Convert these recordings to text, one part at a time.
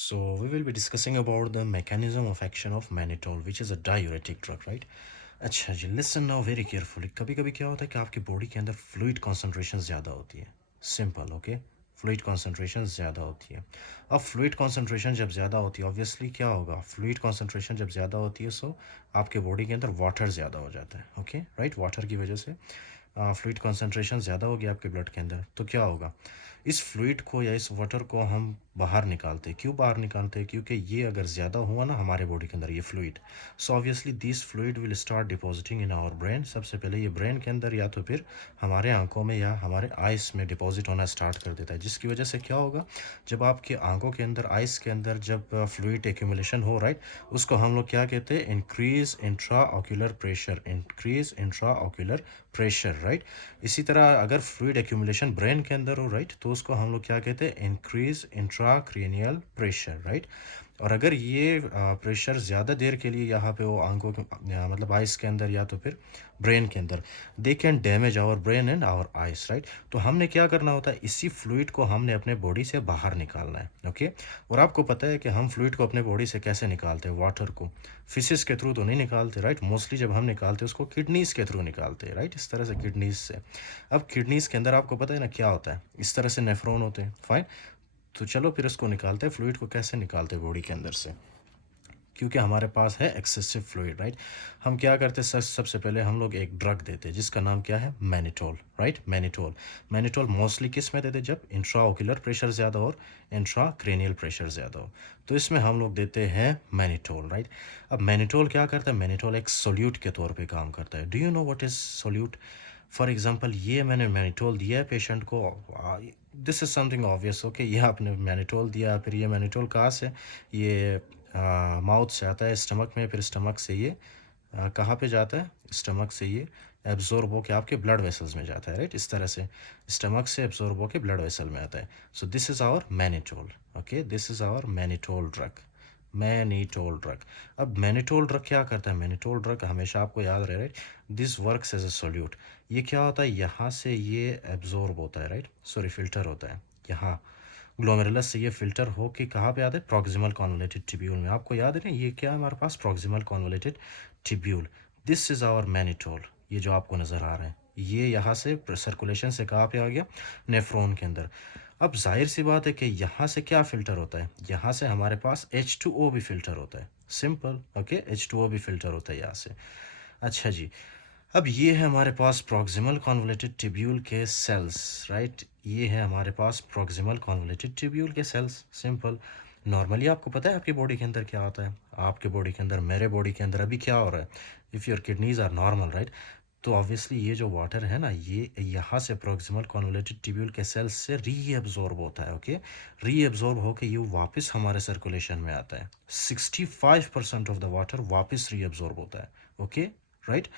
So we will be discussing about the mechanism of action of mannitol, which is a diuretic drug, right? अच्छा जी, listen now very carefully. कभी कभी क्या होता है कि आपकी बॉडी के अंदर फ्लूइड कॉन्सेंट्रेशन ज़्यादा होती है। Simple, okay. फ्लूइड कॉन्सेंट्रेशन ज़्यादा होती है। अब फ्लूइड कॉन्सेंट्रेशन जब ज़्यादा होती है, ऑब्वियसली क्या होगा, फ्लूइड कॉन्सेंट्रेशन जब ज़्यादा होती है, सो आपके बॉडी के अंदर वाटर ज़्यादा हो जाता है। Okay, right. वाटर की वजह से फ्लूइड कॉन्सेंट्रेशन ज़्यादा होगी आपके ब्लड के अंदर, तो क्या होगा, इस फ्लूइड को या इस वाटर को हम बाहर निकालते हैं। क्यों बाहर निकालते हैं? क्योंकि ये अगर ज़्यादा हुआ ना हमारे बॉडी के अंदर ये fluid, so obviously this fluid will start depositing in our brain. सबसे पहले ये ब्रेन के अंदर या तो फिर हमारे आंखों में या हमारे आइस में डिपॉजिट होना स्टार्ट कर देता है, जिसकी वजह से क्या होगा, जब आपके आंखों के अंदर, आइस के अंदर जब फ्लूइड एक्यूमुलेशन हो, राइट, उसको हम लोग क्या कहते हैं, increase intra ocular pressure. Increase intra ocular pressure, right. इसी तरह अगर फ्लूइड एक्यूमुलेशन ब्रेन के अंदर हो, राइट, तो उसको हम लोग क्या कहते हैं, इंक्रीज इंट्राक्रेनियल प्रेशर, राइट। और अगर ये प्रेशर ज़्यादा देर के लिए यहाँ पे वो आंखों के मतलब आइस के अंदर या तो फिर ब्रेन के अंदर, they can damage our brain and our eyes, right. तो हमने क्या करना होता है, इसी फ्लूइड को हमने अपने बॉडी से बाहर निकालना है, ओके। और आपको पता है कि हम फ्लूइड को अपने बॉडी से कैसे निकालते हैं, वाटर को फिसिस के थ्रू तो नहीं निकालते, राइट। मोस्टली जब हम निकालते हैं उसको किडनीज के थ्रू निकालते हैं, राइट, इस तरह से किडनीज से। अब किडनीज के अंदर आपको पता है ना क्या होता है, इस तरह से नेफ्रॉन होते हैं, फाइन। तो चलो फिर इसको निकालते हैं, फ्लूइड को कैसे निकालते हैं बॉडी के अंदर से, क्योंकि हमारे पास है एक्सेसिव फ्लूइड, राइट। हम क्या करते हैं, सबसे पहले हम लोग एक ड्रग देते हैं जिसका नाम क्या है, mannitol, right. Mannitol. Mannitol mostly किस में देते हैं, जब इंट्राओक्यूलर प्रेशर ज़्यादा और इंट्राक्रेनियल प्रेशर ज़्यादा हो, तो इसमें हम लोग देते हैं मैनिटोल, राइट। अब मैनिटोल क्या करता है, मैनिटोल एक सोल्यूट के तौर पर काम करता है। Do you know what is solute? For example, ये मैंने मैनिटोल दिया है पेशेंट को, this is something obvious, okay. ये आपने मैनिटोल दिया, फिर ये मैनिटोल कहाँ से, ये माउथ से आता है स्टमक में, फिर स्टमक से ये कहाँ पे जाता है, स्टमक से ये एब्जॉर्ब होके आपके ब्लड वेसल्स में जाता है, राइट। इस तरह से स्टमक से एब्जॉर्ब होके ब्लड वेसल में आता है। So this is our mannitol, okay, this is our mannitol drug. Mannitol drug. अब मैनिटोल ड्रग क्या करता है, मैनिटोल ड्रग हमेशा आपको याद रहे, right, this works as a solute. ये क्या होता है, यहाँ से ये एब्जॉर्ब होता है, राइट, सॉरी फिल्टर होता है यहाँ ग्लोमेरुलस से, ये फिल्टर हो के कहाँ पे आता है, प्रॉक्सिमल कॉन्वोलेटेड टिब्यूल में। आपको याद है ना, ये क्या है हमारे पास, proximal convoluted tubule. This is our mannitol. ये जो आपको नज़र आ रहा है, ये यहाँ से सर्कुलेशन से कहाँ पे आ गया, नेफ्रॉन के अंदर। अब जाहिर सी बात है कि यहाँ से क्या फ़िल्टर होता है, यहाँ से हमारे पास H2O भी फ़िल्टर होता है। सिंपल, ओके, H2O भी फ़िल्टर होता है यहाँ से। अच्छा जी। अब ये है हमारे पास प्रॉक्सिमल कॉन्वोलेटेड ट्यूब्यूल के सेल्स, राइट। ये है हमारे पास प्रॉक्सिमल कॉन्वोलेटेड ट्यूब्यूल के सेल्स। सिंपल। नॉर्मली आपको पता है आपकी बॉडी के अंदर क्या होता है, आपके बॉडी के अंदर, मेरे बॉडी के अंदर अभी क्या हो रहा है, if your kidneys are normal, right, तो ऑब्वियसली ये जो वाटर है ना, ये यहाँ से प्रॉक्सिमल कॉन्वोलेटेड ट्यूब्यूल के सेल्स से रीएब्जॉर्ब होता है, ओके। रीएब्जॉर्ब होकर ये वापस हमारे सर्कुलेशन में आता है। 65% ऑफ द वाटर वापस रीएब्जॉर्ब होता है, ओके, राइट।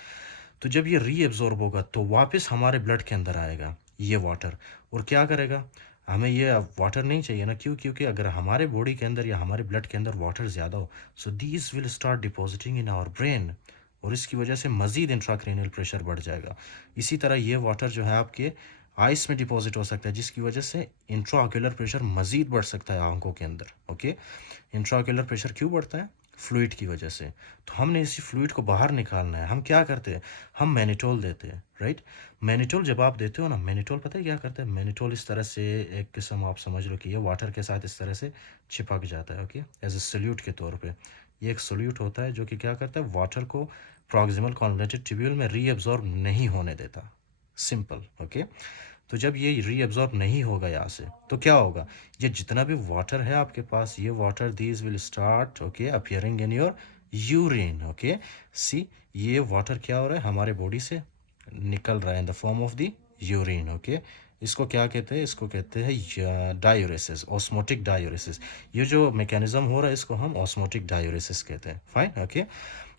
तो जब ये रीएब्जॉर्ब होगा तो वापस हमारे ब्लड के अंदर आएगा ये वाटर, और क्या करेगा, हमें ये वाटर नहीं चाहिए ना, क्यों, क्योंकि अगर हमारे बॉडी के अंदर या हमारे ब्लड के अंदर वाटर ज़्यादा हो, so these will start depositing in our brain, और इसकी वजह से मज़ीद इंट्राक्रेनियल प्रेशर बढ़ जाएगा। इसी तरह ये वाटर जो है आपके आइस में डिपॉजिट हो सकता है, जिसकी वजह से इंट्राऑक्यूलर प्रेशर मज़ीद बढ़ सकता है आंखों के अंदर, ओके। इंट्राऑक्यूलर प्रेशर क्यों बढ़ता है, फ्लूइड की वजह से। तो हमने इसी फ्लूइड को बाहर निकालना है। हम क्या करते हैं, हम मैनिटोल देते हैं, राइट। मैनिटोल जब आप देते हो ना, मैनिटोल पता है क्या करता है, मैनिटोल इस तरह से एक किस्म आप समझ लो कि ये वाटर के साथ इस तरह से चिपक जाता है, ओके, एज ए सोल्यूट के तौर पे। ये एक सोल्यूट होता है जो कि क्या करता है, वाटर को प्रॉक्सिमल कॉन्वोलेटेड ट्यूब्यूल में रीअब्जॉर्ब नहीं होने देता। Simple, okay. तो जब ये रीअब्जॉर्ब नहीं होगा यहाँ से, तो क्या होगा, ये जितना भी वाटर है आपके पास, ये water these will start, okay, appearing in your urine, okay. See, ये वाटर क्या हो रहा है, हमारे बॉडी से निकल रहा है in the form of the urine, okay. इसको क्या कहते हैं, इसको कहते हैं डायूरेसिस, ऑस्मोटिक डायूरेसिस। ये जो मैकेनिज्म हो रहा है इसको हम ऑस्मोटिक डायूरेसिस कहते हैं, फाइन, ओके।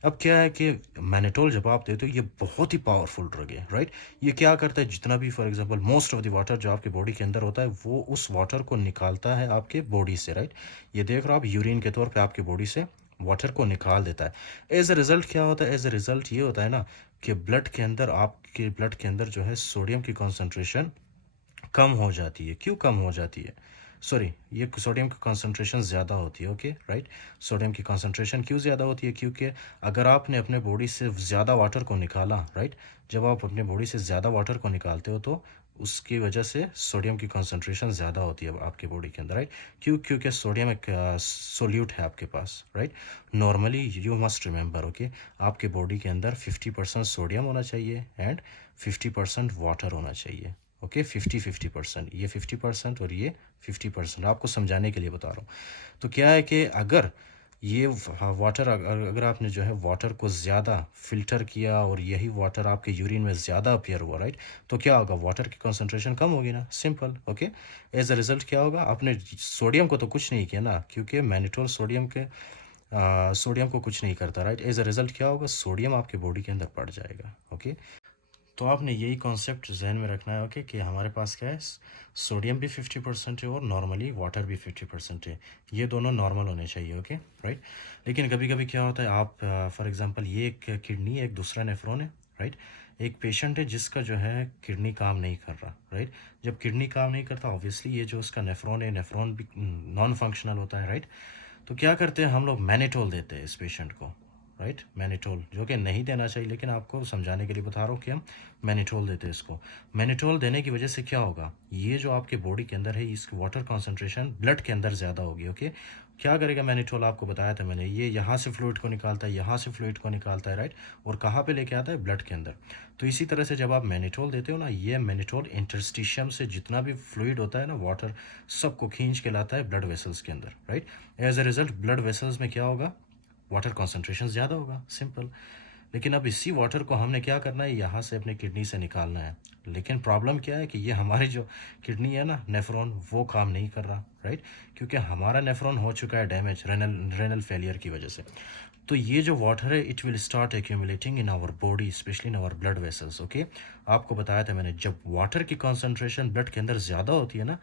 अब क्या है कि मैनिटोल जब आप देते हो, ये बहुत ही पावरफुल ड्रग है, राइट। ये क्या करता है, जितना भी for example most of the water जो आपके बॉडी के अंदर होता है, वो उस वाटर को निकालता है आपके बॉडी से, राइट। ये देख रहे हो आप, यूरिन के तौर पे आपकी बॉडी से वाटर को निकाल देता है। एज अ रिजल्ट क्या होता है, एज अ रिजल्ट ये होता है ना कि ब्लड के अंदर, आपके ब्लड के अंदर जो है सोडियम की कॉन्सेंट्रेशन कम हो जाती है। क्यों कम हो जाती है, सॉरी, ये सोडियम की कॉन्सेंट्रेशन ज़्यादा होती है, ओके राइट। सोडियम की कॉन्सेंट्रेशन क्यों ज़्यादा होती है? क्योंकि अगर आपने अपने बॉडी से ज़्यादा वाटर को निकाला, राइट, जब आप अपने बॉडी से ज़्यादा वाटर को निकालते हो तो उसकी वजह से सोडियम की कॉन्सेंट्रेशन ज़्यादा होती है आपके बॉडी के अंदर, राइट। क्यों? क्योंकि सोडियम एक सोल्यूट है आपके पास, right. Normally you must remember, okay, आपके बॉडी के अंदर 50% सोडियम होना चाहिए एंड 50% वाटर होना चाहिए, ओके। 50-50%, ये 50% और ये 50%, आपको समझाने के लिए बता रहा हूँ। तो क्या है कि अगर ये वाटर, अगर आपने जो है वाटर को ज़्यादा फिल्टर किया और यही वाटर आपके यूरिन में ज़्यादा अपियर हुआ, राइट, तो क्या होगा? वाटर की कंसंट्रेशन कम होगी ना, simple, okay. As a result क्या होगा? आपने सोडियम को तो कुछ नहीं किया ना, क्योंकि मैनिटोल सोडियम को कुछ नहीं करता, राइट। एज अ रिज़ल्ट क्या होगा? सोडियम आपके बॉडी के अंदर पड़ जाएगा, ओके। तो आपने यही कॉन्सेप्ट जहन में रखना है, ओके, कि हमारे पास क्या है, सोडियम भी 50% है और नॉर्मली वाटर भी 50% है। ये दोनों नॉर्मल होने चाहिए, ओके राइट। लेकिन कभी कभी क्या होता है, आप फॉर एग्जांपल ये एक किडनी है, एक दूसरा नेफ्रॉन है, राइट। एक पेशेंट है जिसका जो है किडनी काम नहीं कर रहा, राइट। जब किडनी काम नहीं करता, ऑब्वियसली ये जो उसका नेफ्रॉन है, नेफ्रॉन भी नॉन फंक्शनल होता है, राइट। तो क्या करते हैं हम लोग? मैनिटोल देते हैं इस पेशेंट को, राइट। मैनिटोल, जो कि नहीं देना चाहिए, लेकिन आपको समझाने के लिए बता रहा हूँ कि हम मैनिटोल देते हैं इसको। मैनिटोल देने की वजह से क्या होगा? ये जो आपके बॉडी के अंदर है, इसकी वाटर कॉन्सेंट्रेशन ब्लड के अंदर ज़्यादा होगी, ओके। क्या करेगा मैनिटोल? आपको बताया था मैंने, ये यहाँ से फ्लूइड को निकालता है, यहाँ से फ्लूइड को निकालता है, राइट। और कहाँ पे लेके आता है? ब्लड के अंदर। तो इसी तरह से जब आप मैनिटोल देते हो ना, ये मैनिटोल इंटरस्टिशियम से जितना भी फ्लूइड होता है ना, वाटर, सबको खींच के लाता है ब्लड वेसल्स के अंदर, right. As a result blood vessels में क्या होगा? वाटर कॉन्सेंट्रेशन ज़्यादा होगा, सिंपल। लेकिन अब इसी वाटर को हमने क्या करना है? यहाँ से अपने किडनी से निकालना है। लेकिन प्रॉब्लम क्या है कि ये हमारी जो किडनी है ना, नेफ्रॉन, वो काम नहीं कर रहा, राइट। क्योंकि हमारा नेफ्रॉन हो चुका है डैमेज, रेनल फेलियर की वजह से। तो ये जो वाटर है, it will start accumulating in our body, specially in our blood vessels, okay. आपको बताया था मैंने, जब वाटर की कॉन्सेंट्रेशन ब्लड के अंदर ज़्यादा होती है ना,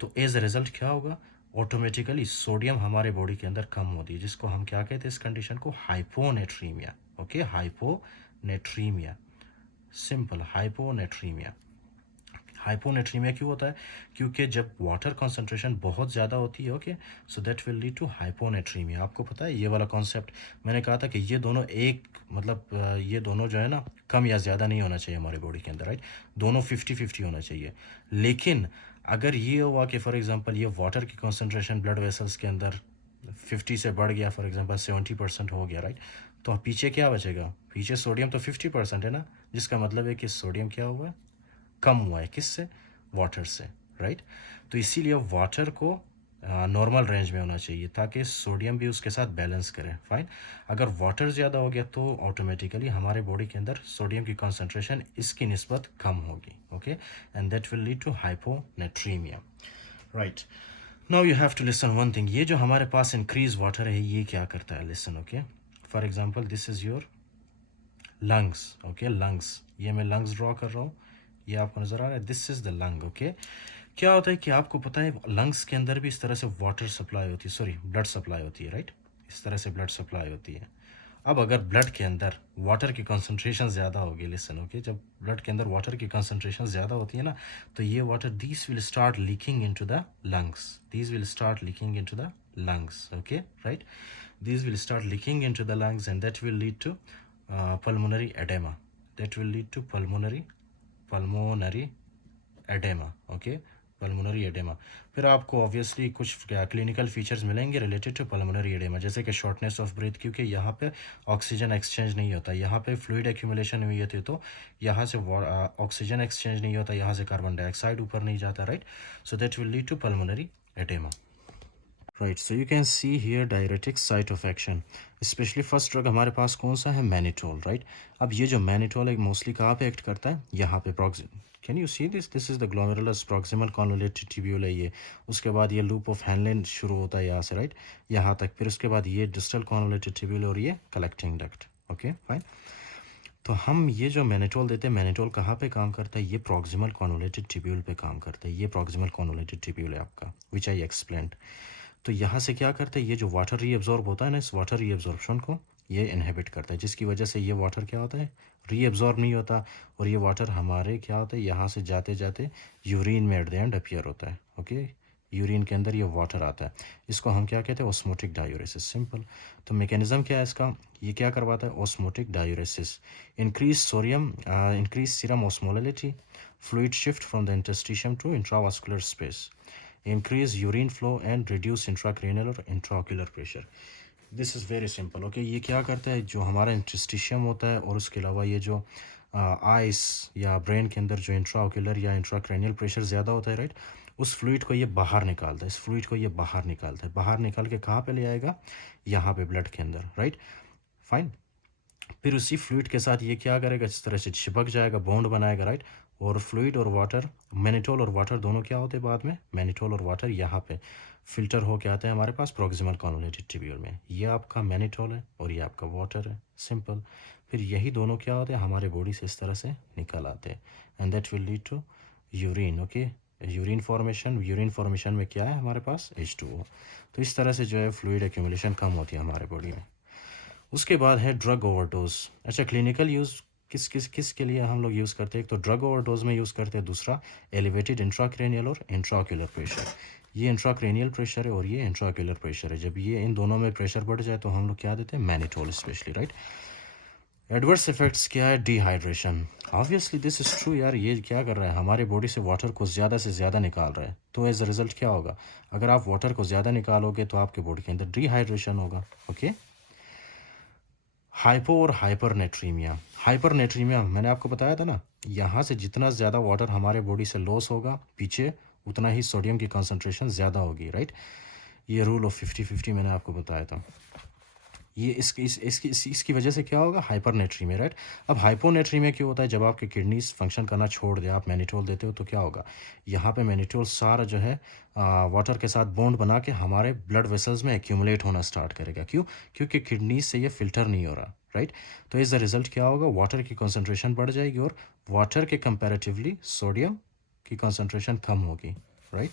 तो एज अ रिजल्ट क्या होगा? ऑटोमेटिकली सोडियम हमारे बॉडी के अंदर कम होती है, जिसको हम क्या कहते हैं? इस कंडीशन को hyponatraemia, okay. Hyponatraemia, simple, hyponatraemia. Hyponatraemia क्यों होता है? क्योंकि जब वाटर कंसंट्रेशन बहुत ज़्यादा होती है, okay, so that will lead to hyponatremia. आपको पता है ये वाला कॉन्सेप्ट? मैंने कहा था कि ये दोनों एक, मतलब ये दोनों जो है ना, कम या ज़्यादा नहीं होना चाहिए हमारे बॉडी के अंदर, राइट। दोनों 50-50 होना चाहिए। लेकिन अगर ये हुआ कि फॉर एग्जांपल ये वाटर की कंसंट्रेशन ब्लड वेसल्स के अंदर 50 से बढ़ गया, फॉर एग्जांपल 70% हो गया, राइट, तो पीछे क्या बचेगा? पीछे सोडियम तो 50% है ना, जिसका मतलब है कि सोडियम क्या हुआ है? कम हुआ है। किससे? वाटर से, राइट। तो इसीलिए वाटर को नॉर्मल रेंज में होना चाहिए, ताकि सोडियम भी उसके साथ बैलेंस करे, फाइन। अगर वाटर ज़्यादा हो गया तो ऑटोमेटिकली हमारे बॉडी के अंदर सोडियम की कॉन्सेंट्रेशन इसकी निस्बत कम होगी, okay, and that will lead to hyponatremia, right. Now you have to listen one thing, ये जो हमारे पास इंक्रीज वाटर है, ये क्या करता है? Listen, okay. For example this is your lungs, okay, lungs, ये मैं लंग्स ड्रॉ कर रहा हूँ, ये आपको नज़र आ रहा है, this is the lung, okay. क्या होता है कि आपको पता है, लंग्स के अंदर भी इस तरह से वाटर सप्लाई होती है, सॉरी, ब्लड सप्लाई होती है, राइट। इस तरह से ब्लड सप्लाई होती है। अब अगर ब्लड के अंदर वाटर की कंसंट्रेशन ज़्यादा होगी, लिसन, ओके, जब ब्लड के अंदर वाटर की कंसंट्रेशन ज़्यादा होती है ना, तो ये water, these will start leaking into the lungs, these will start leaking into the lungs, okay, right. These will start leaking into the lungs, and that will lead to pulmonary edema, that will lead to pulmonary edema, okay, pulmonary edema। फिर आपको obviously कुछ clinical features मिलेंगे related to pulmonary oedema, जैसे कि shortness of breath, क्योंकि यहाँ पे oxygen exchange नहीं होता, यहाँ पे फ्लूइड एक्यूमुलेशन हुई होती है, तो यहाँ से ऑक्सीजन एक्सचेंज नहीं होता, यहाँ से कार्बन डाइऑक्साइड ऊपर नहीं जाता, right. So that will lead to pulmonary oedema, right. So you can see here diuretic site of action. Specially first drug हमारे पास कौन सा है? Mannitol, right. अब ये जो मैनिटोल है, मोस्टली कहाँ पे एक्ट करता है? यहाँ पे can you see this is the glomerulus proximal convoluted tubule है ये। उसके बाद ये लूप ऑफ हैनलिन शुरू होता है यहाँ से, राइट, यहाँ तक। फिर उसके बाद ये डिस्टल कॉन्वोलेटेड ट्यूब्यूल और ये कलेक्टिंग डक्ट, ओके फाइन। तो हम ये जो मैनिटोल देते हैं, मैनिटोल कहाँ पे काम करता है? ये प्रॉक्सिमल कॉन्वोलेटेड ट्यूब्यूल पे काम करता है। ये प्रॉक्सिमल कॉन्वोलेटेड ट्यूब्यूल है आपका, विच आई एक्सप्लेंड। तो यहाँ से क्या करते हैं? ये जो वाटर रीअब्जॉर्ब होता है ना, इस वाटर रीअब्जॉर्प्शन को ये इनहिबिट करता है, जिसकी वजह से ये वाटर क्या होता है? रीअब्जॉर्ब नहीं होता, और ये वाटर हमारे क्या होता है? यहाँ से जाते जाते यूरिन में एट द एंड अपीयर होता है, ओके। यूरिन के अंदर ये वाटर आता है, इसको हम क्या कहते हैं, ऑस्मोटिक डायूरेसिस, सिंपल। तो मैकेनिज्म क्या है इसका, ये क्या करवाता है, osmotic diuresis, increase sodium, increase serum osmolality, fluid shift from the interstitium to intravascular space, increase urine flow and reduce intracranial और intraocular pressure। This is very simple, okay. ये क्या करता है, जो हमारा इंटरस्टिशियम होता है और उसके अलावा ये जो आइस या ब्रेन के अंदर जो इंट्राओक्यूलर या इंट्राक्रैनियल प्रेशर ज़्यादा होता है, राइट, उस फ्लूइड को ये बाहर निकालता है, इस फ्लूइड को ये बाहर निकालता है, बाहर निकाल के कहाँ पे ले आएगा, यहाँ पे ब्लड के अंदर, राइट, फाइन। फिर उसी फ्लूइड के साथ ये क्या करेगा, इस तरह से चिपक जाएगा, बॉन्ड बनाएगा, राइट। और फ्लूइड और वाटर, मैनिटोल और वाटर दोनों क्या होते हैं बाद में, मैनिटोल और वाटर यहाँ पे फिल्टर होके आते हैं हमारे पास प्रोक्सिमल कॉन्वोल्यूटेड ट्यूब्यूल में। ये आपका मैनिटोल है और ये आपका वाटर है, सिंपल। फिर यही दोनों क्या होते हैं, हमारे बॉडी से इस तरह से निकल आते हैं, and that will lead to urine, okay. Urine formation, urine formation में क्या है हमारे पास, H2O। तो इस तरह से जो है फ्लूइड एक्यूमुलेशन कम होती है हमारे बॉडी में। उसके बाद है ड्रग ओवरडोज। अच्छा, क्लिनिकल यूज़ किस किस किस के लिए हम लोग यूज़ करते हैं, एक तो ड्रग ओवरडोज में यूज़ करते हैं, दूसरा एलिवेटेड इंट्राक्रेनियल और इंट्राक्यूलर प्रेशर। ये इंट्राक्रेनियल प्रेशर है और ये इंट्राक्यूलर प्रेशर है, जब ये इन दोनों में प्रेशर बढ़ जाए तो हम लोग क्या देते हैं, mannitol specially, right. Adverse effects क्या है, dehydration, obviously this is true यार, ये क्या कर रहा है, हमारे बॉडी से वाटर को ज़्यादा से ज़्यादा निकाल रहा है, तो एज अ रिज़ल्ट क्या होगा, अगर आप वाटर को ज़्यादा निकालोगे तो आपके बॉडी के अंदर डिहाइड्रेशन होगा, ओके। हाइपो और हाइपरनेट्रीमिया, हाइपरनेट्रीमिया मैंने आपको बताया था ना, यहाँ से जितना ज़्यादा वाटर हमारे बॉडी से लॉस होगा पीछे, उतना ही सोडियम की कंसंट्रेशन ज़्यादा होगी, राइट। ये रूल ऑफ 50-50 मैंने आपको बताया था। ये इसकी वजह से क्या होगा, हाइपरनेट्रीमिया, राइट। अब हाइपोनेट्रीमिया क्यों होता है, जब आपके किडनीज फंक्शन करना छोड़ दे, आप मैनिटोल देते हो तो क्या होगा, यहाँ पे मैनिटोल सारा जो है वाटर के साथ बॉन्ड बना के हमारे ब्लड वेसल्स में एक्यूमुलेट होना स्टार्ट करेगा, क्यों, क्योंकि किडनीज से ये फिल्टर नहीं हो रहा, राइट। तो एज अ रिजल्ट क्या होगा, वाटर की कॉन्सेंट्रेशन बढ़ जाएगी और वाटर के कंपेरेटिवली सोडियम की कॉन्सेंट्रेशन कम होगी, राइट।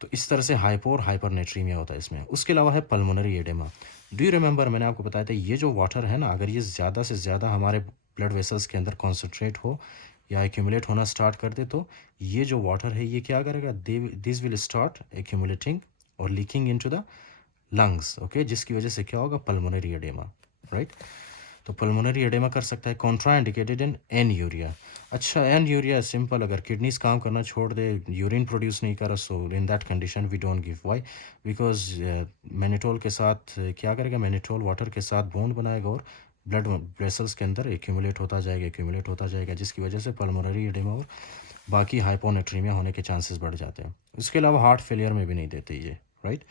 तो इस तरह से हाइपो और हाइपरनेट्रीमिया होता है इसमें। उसके अलावा है pulmonary oedema. Do you remember, मैंने आपको बताया था, ये जो वाटर है ना, अगर ये ज़्यादा से ज़्यादा हमारे ब्लड वेसल्स के अंदर कॉन्सेंट्रेट हो या एक्यूमुलेट होना स्टार्ट कर दे, तो ये जो वाटर है ये क्या करेगा, दिस विल स्टार्ट एक्यूमुलेटिंग और leaking into the lungs, okay, जिसकी वजह से क्या होगा, पल्मोनरी एडेमा, राइट। तो पल्मोनरी एडेमा कर सकता है, contraindicated in anuria. अच्छा, एन यूरिया सिंपल, अगर किडनीज काम करना छोड़ दे, यूरिन प्रोड्यूस नहीं करा, so in that condition we don't give, why, because mannitol के साथ क्या करेगा, मैनिटोल वाटर के साथ बॉन्ड बनाएगा और ब्लड वेसल्स के अंदर एक्यूमुलेट होता जाएगा, एक्यूमुलेट होता जाएगा, जिसकी वजह से पल्मोनरी एडेमा और बाकी हाइपोनेट्रीमिया होने के चांसेस बढ़ जाते हैं। उसके अलावा हार्ट फेलियर में भी नहीं देते ये, राइट।